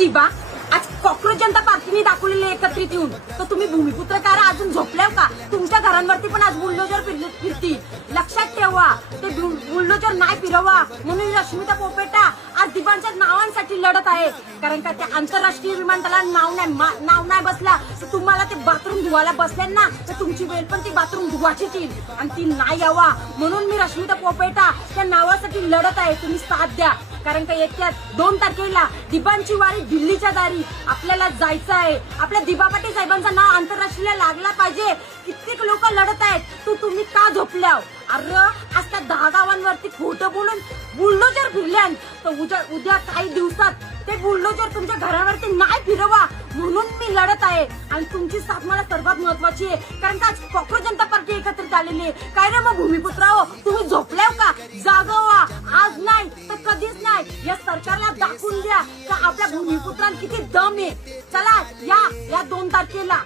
दिबा आज कॉक्रोच जनता पार्टीने दाखवलेले एकत्रित येऊन तर तुम्ही भूमिपुत्रकार अजून झोपल्याव का? तुमच्या घरांवरती पण आज बुलडोजर फिरतील. लक्षात ठेवा ते बुलडोजर नाही फिरवा. म्हणून रश्मिता पोपेटा आज दिबांच्या नावांसाठी लढत आहे. कारण का त्या आंतरराष्ट्रीय विमानतळाला नाव नाही बसला तर तुम्हाला ते बाथरूम धुवायला बसले ना तर तुमची वेळ पण ती बाथरूम धुवाचीच येईल आणि ती नाही यावा. म्हणून मी रश्मिता पोपेटा त्या नावासाठी लढत आहे. तुम्ही साथ द्या. कारण का येत्या 2 तारखेला दिबांची वारी दिल्लीच्या दारी आपल्याला जायचं आहे. आपल्या दिबा पाटील साहेबांचं नाव आंतरराष्ट्रीय लागला पाहिजे. कित्येक लोक लढत आहेत. तुम्ही का झोपल्याव? अरे आज त्या 10 गावांवरती खोटं बोलून बुलडोजर फिरल्यान तर उद्या काही दिवसात ते बुलडोजर तुमच्या घरावरती नाही फिरवा. म्हणून मी लढत आहे आणि तुमची साथ मला सर्वात महत्वाची आहे. कारण का आज कॉक्रोच जनता पार्टी एकत्रित आलेली आहे. काय रे मग भूमिपुत्राओ, तुम्ही झोपल्याव का? जागा व्हा. आज नाही तर कधीच नाही. या सरकारला दाखवून द्या का आपल्या भूमिपुत्रांना किती दम आहे. चला या 2 तारखेला